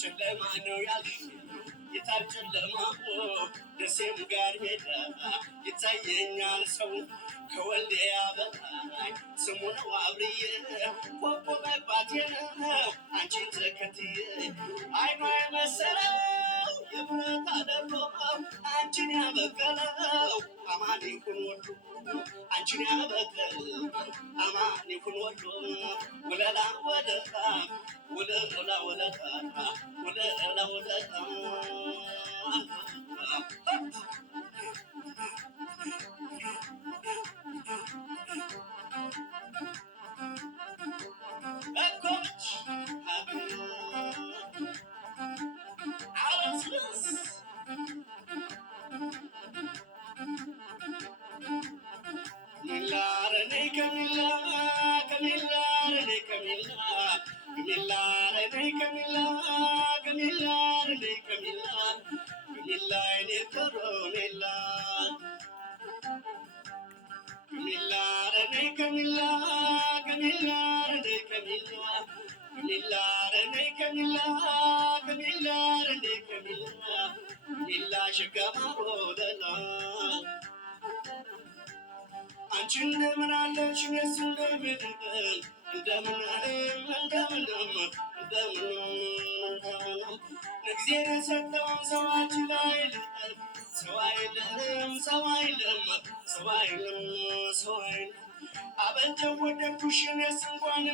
ጨለማ ነው ያልሽ የታል ጨለማ ደሴም ጋር ሄዳ ይታየኛል ሰው ከወልዲያ በላይ ስሙ ነው አብርዬ ኮኮ መግባቴ ነው አንቺን ተከትዬ አይኗ የመሰለው የብረት አደሮ አንቺን ያበቀለው አማን ይሁን ወሎ አንቺን ያበቀለው አማን ይሁን ወሎ ወለላ ወለላ ወለላ ወለላ ወለላ ወለላ አንቺ እንደምን አለሽ እንደምን እግዚአብሔር የሰጠውን ሰው አንቺ ላይ ሰው አይልም ሰው አይልም ሰው አይልም ሰው አይልም አበጀው ወደድኩሽ እኔስ እንኳን